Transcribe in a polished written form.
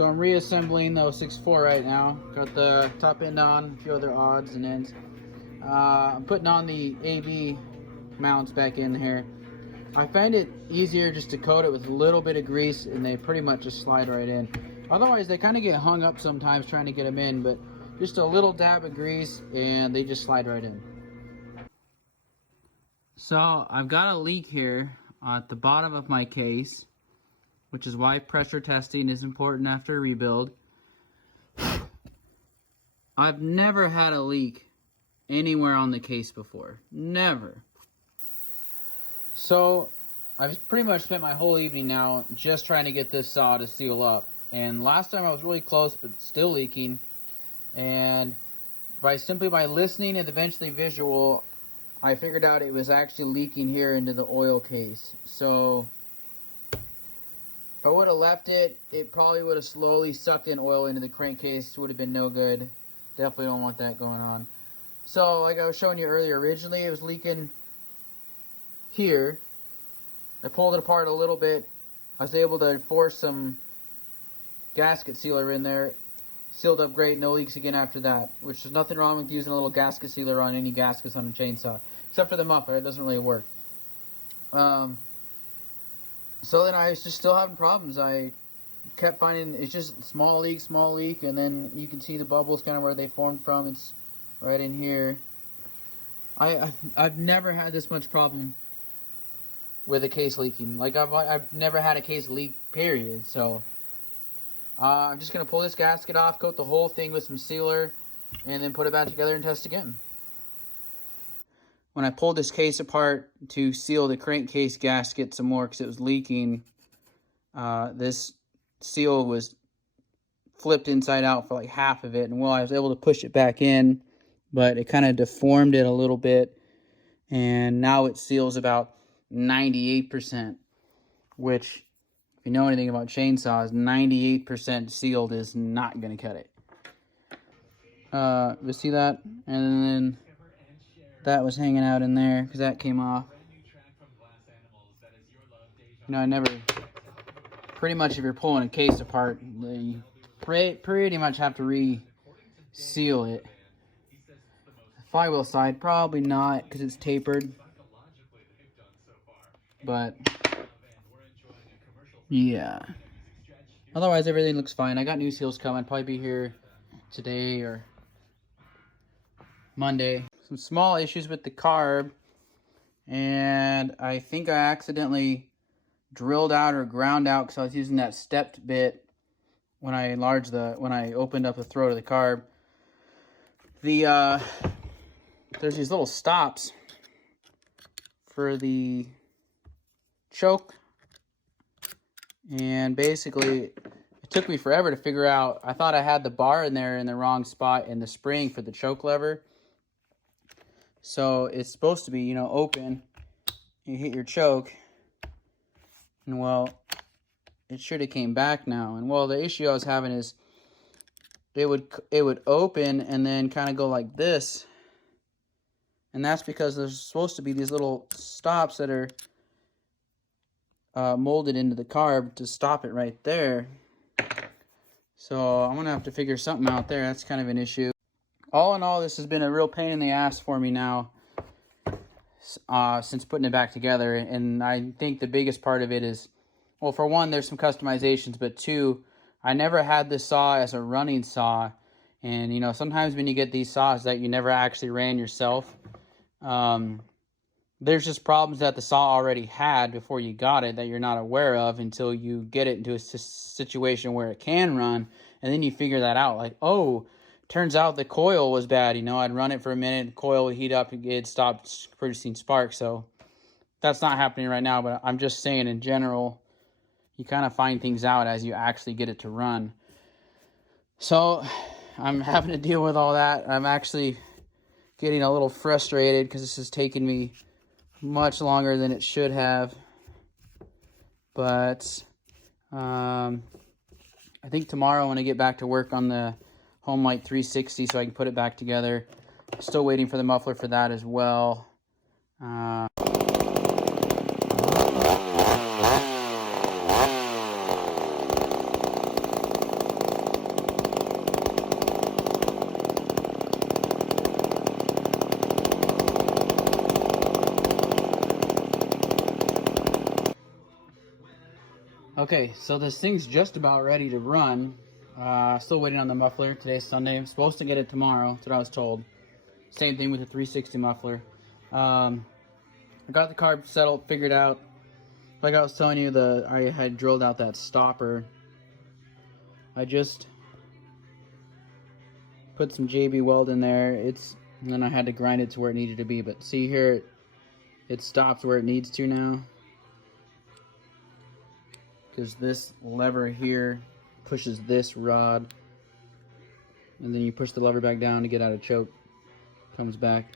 So I'm reassembling the 064 right now. Got the top end on, a few other odds and ends. I'm putting on the AB mounts back in here. I find it easier just to coat it with a little bit of grease and they pretty much just slide right in. Otherwise they kind of get hung up sometimes trying to get them in, but just a little dab of grease and they just slide right in. So I've got a leak here at the bottom of my case, which is why pressure testing is important after a rebuild. I've never had a leak anywhere on the case before. Never. So I've pretty much spent my whole evening now just trying to get this saw to seal up. And last time I was really close, but still leaking. And simply by listening and eventually visual, I figured out it was actually leaking here into the oil case. So if I would have left it, it probably would have slowly sucked in oil into the crankcase. Would have been no good. Definitely don't want that going on. So like I was showing you earlier, originally it was leaking here. I pulled it apart a little bit. I was able to force some gasket sealer in there. Sealed up great, no leaks again after that. Which there's nothing wrong with using a little gasket sealer on any gaskets on a chainsaw. Except for the muffler, it doesn't really work. So then I was just still having problems. I kept finding it's just small leak, and then you can see the bubbles kind of where they formed from. It's right in here. I've never had this much problem with a case leaking. Like I've never had a case leak, period. So I'm just gonna pull this gasket off, coat the whole thing with some sealer, and then put it back together and test again. When I pulled this case apart to seal the crankcase gasket some more because it was leaking, this seal was flipped inside out for like half of it. And well, I was able to push it back in, but it kind of deformed it a little bit. And now it seals about 98%, which, if you know anything about chainsaws, 98% sealed is not going to cut it. You see that? And then that was hanging out in there because that came off. You know, I never, pretty much if you're pulling a case apart, you pretty much have to re-seal it. The flywheel side, probably not because it's tapered. But, yeah. Otherwise, everything looks fine. I got new seals coming. Probably be here today or Monday. Some small issues with the carb, and I think I accidentally drilled out or ground out because I was using that stepped bit when I opened up the throat of the carb. There's these little stops for the choke, and basically it took me forever to figure out. I thought I had the bar in there in the wrong spot and the spring for the choke lever. So it's supposed to be, you know, open. You hit your choke, and well, it should have came back now. And well, the issue I was having is it would open and then kind of go like this, and that's because there's supposed to be these little stops that are molded into the carb to stop it right there. So I'm gonna have to figure something out there. That's kind of an issue. All in all, this has been a real pain in the ass for me now since putting it back together. And I think the biggest part of it is, well, for one, there's some customizations, but two, I never had this saw as a running saw. And, you know, sometimes when you get these saws that you never actually ran yourself, there's just problems that the saw already had before you got it that you're not aware of until you get it into a situation where it can run. And then you figure that out, like, oh, turns out the coil was bad. You know, I'd run it for a minute, the coil would heat up, and it'd stop producing sparks. So that's not happening right now, but I'm just saying in general, you kind of find things out as you actually get it to run. So I'm having to deal with all that. I'm actually getting a little frustrated because this has taken me much longer than it should have. But I think tomorrow when I get back to work on the Homelight 360 so I can put it back together. Still waiting for the muffler for that as well. Okay, so this thing's just about ready to run. Still waiting on the muffler. Today's Sunday. I'm supposed to get it tomorrow. That's what I was told. Same thing with the 360 muffler. I got the carb settled, figured out. Like I was telling you, I had drilled out that stopper. I just put some JB Weld in there. And then I had to grind it to where it needed to be. But see here, it stops where it needs to now. Because this lever here pushes this rod. And then you push the lever back down to get out of choke. Comes back.